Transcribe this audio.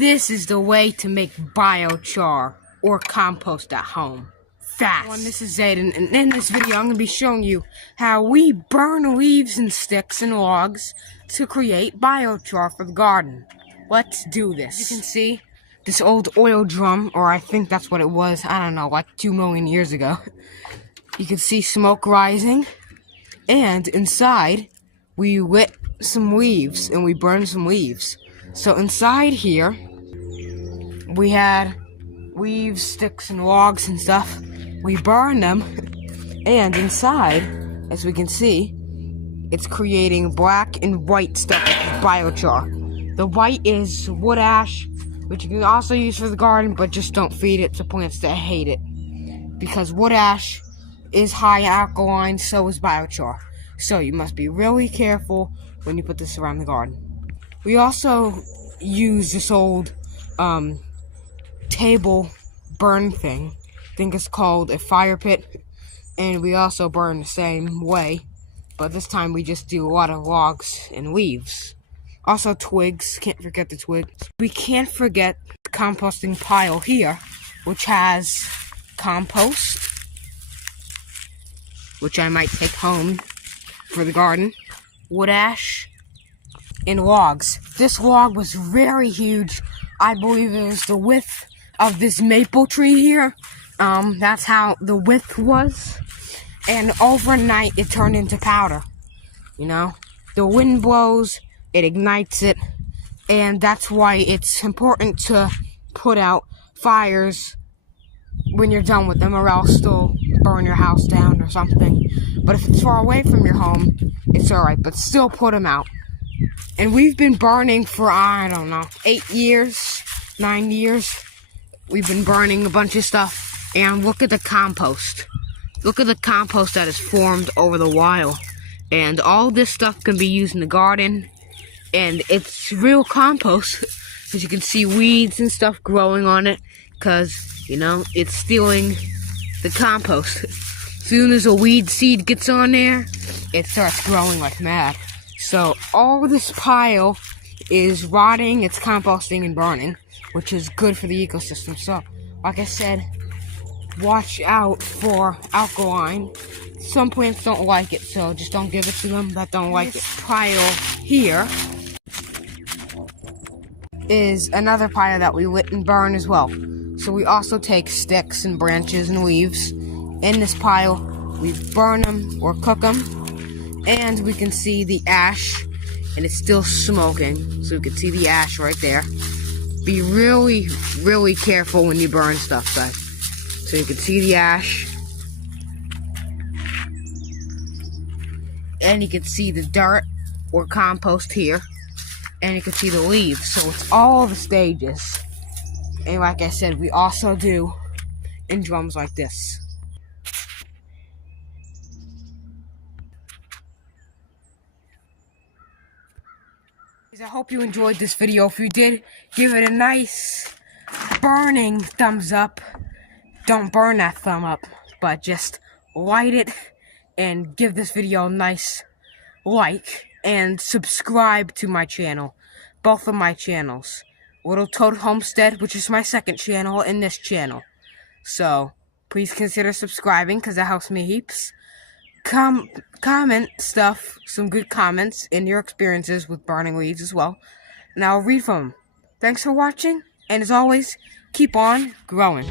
This is the way to make biochar or compost at home. Fast. This is Zayden, and in this video I'm going to be showing you how we burn leaves and sticks and logs to create biochar for the garden. Let's do this. You can see this old oil drum, or I think that's what it was, I don't know, like 2 million years ago. You can see smoke rising, and inside we lit some leaves and we burned some leaves. So inside here we had leaves, sticks, and logs and stuff. We burned them, and inside, as we can see, it's creating black and white stuff, biochar. The white is wood ash, which you can also use for the garden, but just don't feed it to plants that hate it. Because wood ash is high alkaline, so is biochar. So you must be really careful when you put this around the garden. We also use this old table burn thing. I think it's called a fire pit, and we also burn the same way, but this time we just do a lot of logs and leaves. Also twigs, can't forget the twigs. We can't forget the composting pile here, which has compost, which I might take home for the garden, wood ash, and logs. This log was very huge. I believe it was the width of this maple tree here. That's how the width was. And overnight, it turned into powder. You know, the wind blows, it ignites it, and that's why it's important to put out fires when you're done with them, or else they'll burn your house down or something. But if it's far away from your home, it's alright, but still put them out. And we've been burning for, I don't know, 8 years, 9 years. We've been burning a bunch of stuff. And look at the compost. Look at the compost that has formed over the while. And all this stuff can be used in the garden. And it's real compost. As you can see weeds and stuff growing on it. Because, you know, it's stealing the compost. As soon as a weed seed gets on there, it starts growing like mad. So all this pile is rotting, it's composting and burning, which is good for the ecosystem. So, like I said, watch out for alkaline. Some plants don't like it, so just don't give it to them that don't like it. This pile here is another pile that we lit and burn as well. So we also take sticks and branches and leaves in this pile. We burn them or cook them, and we can see the ash, and it's still smoking. So we can see the ash right there. Be really, really careful when you burn stuff, guys. So you can see the ash. And you can see the dirt or compost here. And you can see the leaves. So it's all the stages. And like I said, we also do in drums like this. I hope you enjoyed this video. If you did, give it a nice burning thumbs up. Don't burn that thumb up, but just light it and give this video a nice like, and subscribe to my channel, both of my channels, Little Toad Homestead, which is my second channel, and this channel. So please consider subscribing, because that helps me heaps. Comment stuff, some good comments in your experiences with burning leaves as well, and I'll read from them. Thanks for watching, and as always, keep on growing.